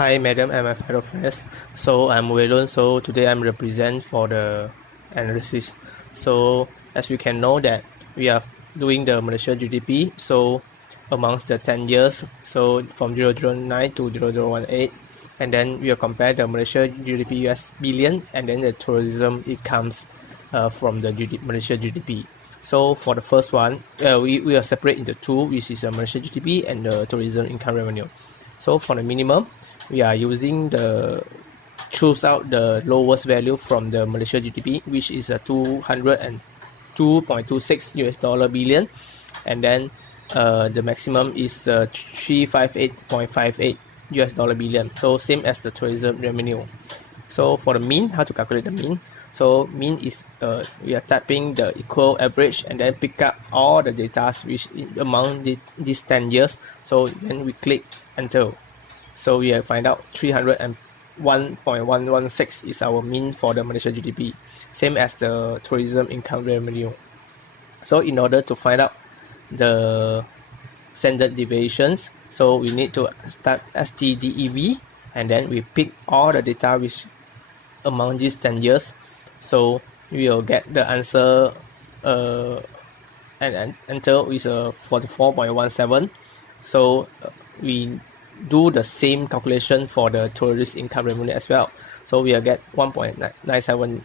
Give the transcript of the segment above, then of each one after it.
Hi madam and my fellow friends. So I'm Waylon. So today I'm represent for the analysis. So as we can know that we are doing the Malaysia GDP. So amongst the 10 years, so from 009 to 0018, and then we will compare the Malaysia GDP US billion and then the tourism it comes from the Malaysia GDP. So for the first one, we are separate into two, which is the Malaysia GDP and the tourism income revenue. So for the minimum, we are using the choose out the lowest value from the Malaysia GDP, which is a 202.26 US dollar billion, and then the maximum is 358.58 US dollar billion. So same as the tourism revenue. So for the mean, how to calculate the mean? So mean is we are typing the equal average and then pick up all the data which among these 10 years. So then we click enter. So we have find out 301.116 is our mean for the Malaysia GDP, same as the tourism income revenue. So in order to find out the standard deviations, so we need to start STDEV and then we pick all the data which among these 10 years. So we will get the answer and enter is 44.17. So we do the same calculation for the tourist income revenue as well. So we will get 1.97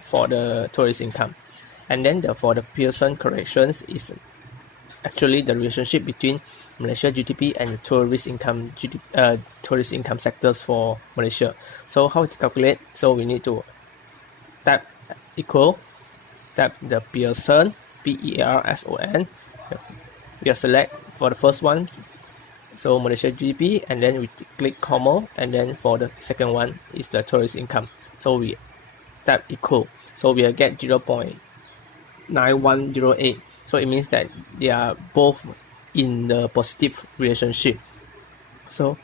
for the tourist income. And then for the Pearson corrections is actually the relationship between Malaysia GDP and the tourist income sectors for Malaysia. So how to calculate? So we need to type equal, type the Pearson, Pearson. We are select for the first one, so Malaysia GDP, and then we click comma, and then for the second one is the tourist income. So we type equal. So we will get 0.9108. So it means that they are both in the positive relationship. So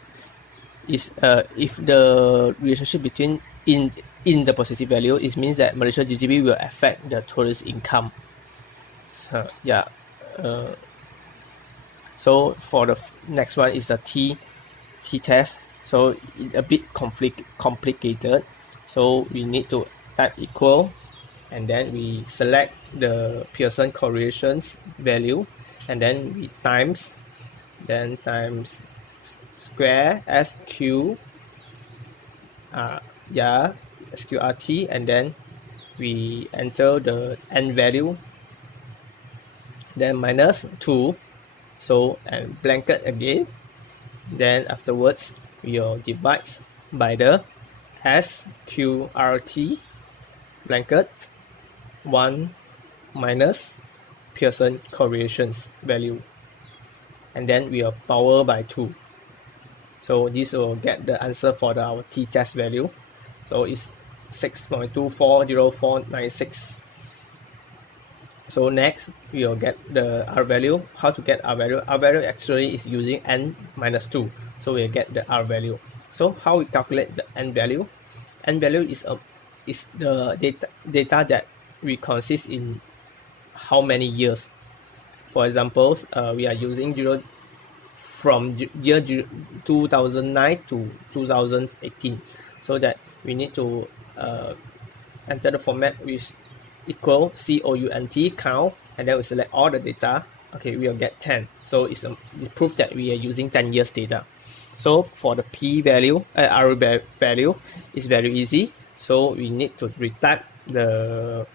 is if the relationship between in the positive value, it means that Malaysia GDP will affect the tourist income. So yeah, so for the next one is the T test. So it's a bit complicated. So we need to type equal, and then we select the Pearson correlations value, and then we times square SQRT, and then we enter the n value, then minus 2, so and blanket again, then afterwards we will divide by the SQRT blanket 1 minus Pearson correlations value, and then we will power by 2. So this will get the answer for our t-test value. So it's 6.240496. So next we will get the R value. How to get R value? R value actually is using n minus 2. So we'll get the R value. So how we calculate the n value? N value is the data that we consist in how many years. For example, we are using from year 2009 to 2018, so that we need to enter the format with equal count count, and then we select all the data. Okay, we will get 10. So it's proof that we are using 10 years data. So for the P value, R value is very easy. So we need to retype the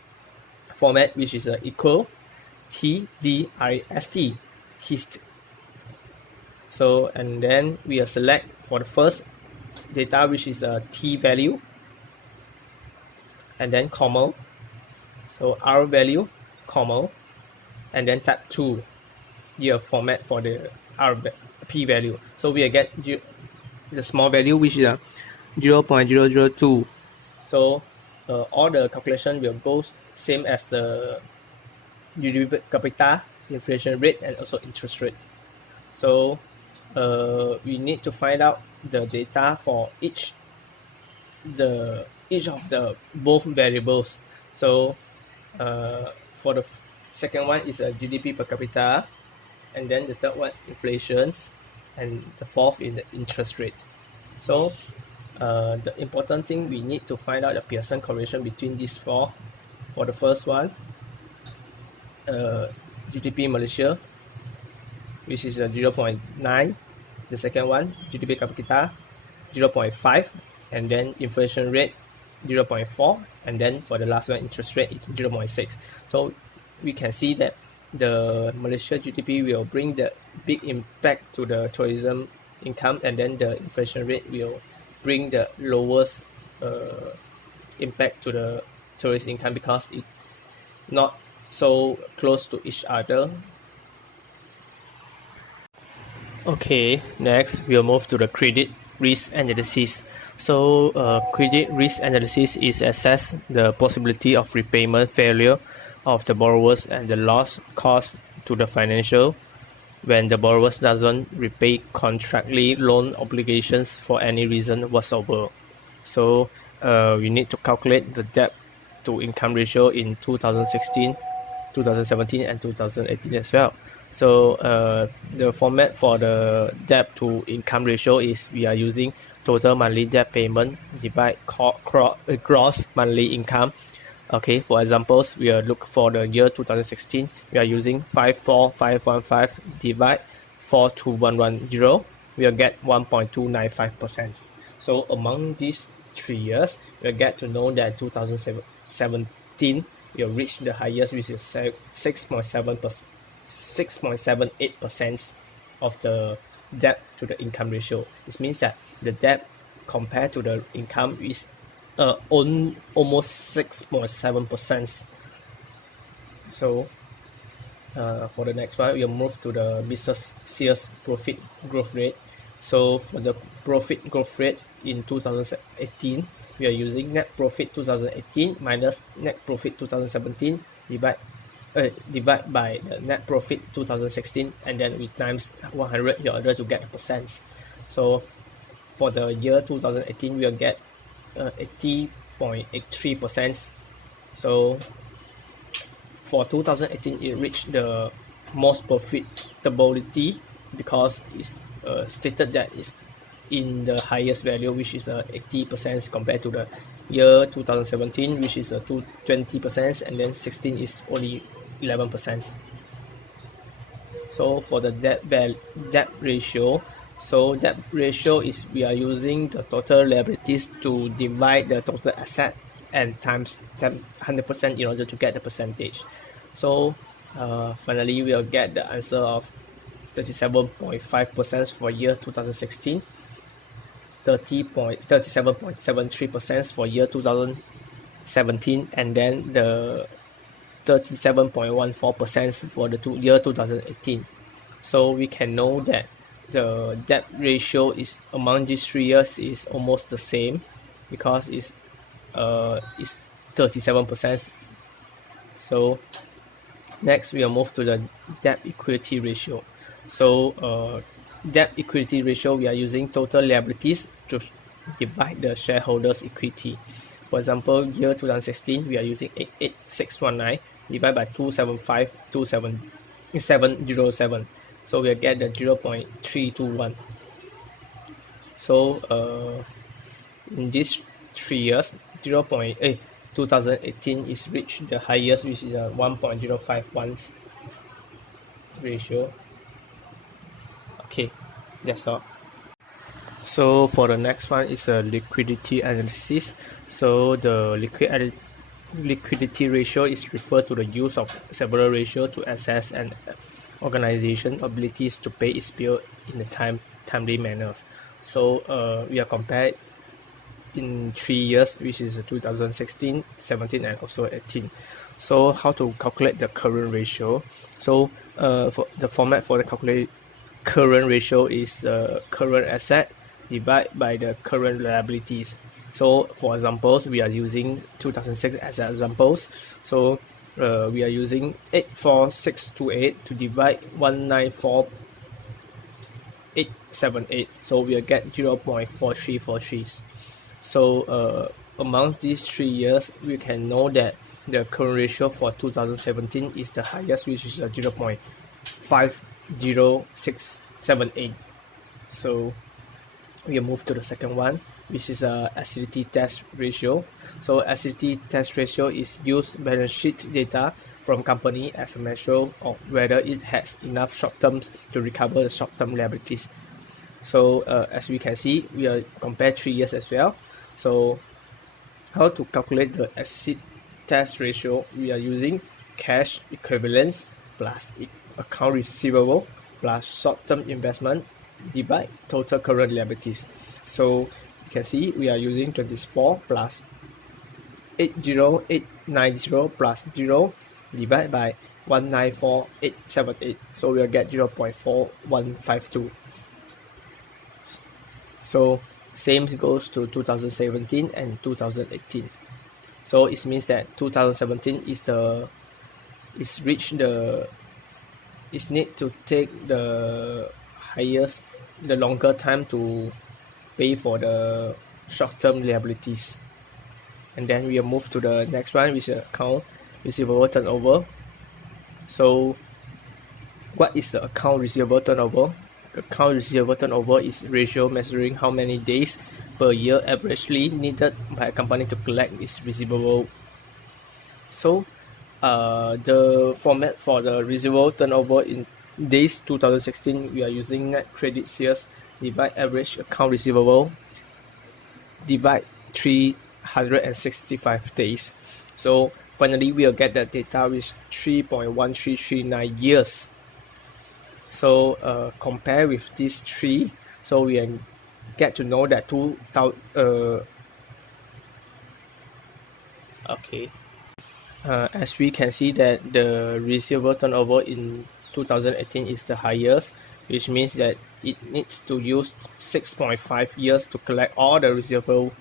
format, which is equal TDIST, TIST. So and then we will select for the first data, which is a T value, and then comma. So R value, comma, and then type 2, your format for the P value. So we get the small value, which is 0.002. So all the calculation will go same as the GDP per capita, inflation rate, and also interest rate. So we need to find out the data for each of the both variables. So for the second one is a GDP per capita, and then the third one inflations, and the fourth is the interest rate. So the important thing, we need to find out the Pearson correlation between these four. For the first one, GDP Malaysia, which is 0.9. The second one, GDP per capita, 0.5, and then inflation rate 0.4, and then for the last one, interest rate is 0.6. So we can see that the Malaysia GDP will bring the big impact to the tourism income, and then the inflation rate will bring the lowest impact to the tourist income because it's not so close to each other. Okay, next we'll move to the credit risk analysis. So credit risk analysis is assess the possibility of repayment failure of the borrowers and the loss caused to the financial when the borrowers doesn't repay contractually loan obligations for any reason whatsoever. So we need to calculate the debt to income ratio in 2016, 2017, and 2018 as well. So the format for the debt to income ratio is we are using total monthly debt payment divide gross monthly income. Okay, for examples, we are look for the year 2016. We are using 54515 divide 42110. We will get 1.295%. So among these 3 years, we'll get to know that 2017 will reach the highest, which is 6.78% of the debt to the income ratio. This means that the debt compared to the income is almost 6.7%. So for the next one, we'll move to the business sales profit growth rate. So for the profit growth rate in 2018, we are using net profit 2018 minus net profit 2017 divide by the net profit 2016, and then we times 100 in order to get the percent. So for the year 2018, we'll get 80.83%. So for 2018, it reached the most profitability because it's stated that it's in the highest value, which is 80% compared to the year 2017, which is 20%, and then 16 is only 11%. So for the debt ratio, so debt ratio is we are using the total liabilities to divide the total asset and times 100% in order to get the percentage. So finally we'll get the answer of 37.5% for year 2016, 37.73% for year 2017, and then the 37.14% for the year 2018. So we can know that the debt ratio is among these 3 years is almost the same because it's 37%. So next we'll move to the debt equity ratio. So debt equity ratio, we are using total liabilities to divide the shareholders equity. For example, year 2016, we are using 88619 divided by 275,707. So we'll get the 0.321. So in these 3 years, 2018 is reached the highest, which is a 1.051 ratio. Okay, that's all. So for the next one is a liquidity analysis. So the liquidity ratio is referred to the use of several ratios to assess an organization's abilities to pay its bill in a timely manner. So we are compared in 3 years, which is 2016, 17, and also 18. So how to calculate the current ratio? So for the format for the calculate current ratio is the current asset divided by the current liabilities. So for examples, we are using 2006 as examples. So we are using 84628 to divide 194878. So we'll get 0.4343. So amongst these 3 years, we can know that the current ratio for 2017 is the highest, which is 0.50678. So we move to the second one, which is a acidity test ratio. So acidity test ratio is used balance sheet data from company as a measure of whether it has enough short terms to recover the short-term liabilities. So as we can see, we are compare 3 years as well. So how to calculate the acidity test ratio? We are using cash equivalents plus account receivable plus short-term investment divide total current liabilities. So you can see we are using 24 plus 80890 plus 0 divided by 194878. So we'll get 0.4152. So same goes to 2017 and 2018. So it means that 2017 is need to take the longer time to pay for the short-term liabilities. And then we will move to the next one, which is account receivable turnover. So what is the account receivable turnover? Account receivable turnover is ratio measuring how many days per year averagely needed by a company to collect its receivable. So the format for the receivable turnover in days 2016, we are using net credit sales divide average account receivable divide 365 days. So finally we will get the data with 3.1339 years. So compare with these three, so we can get to know that as we can see that the receivable turnover in 2018 is the highest, which means that it needs to use 6.5 years to collect all the receivable.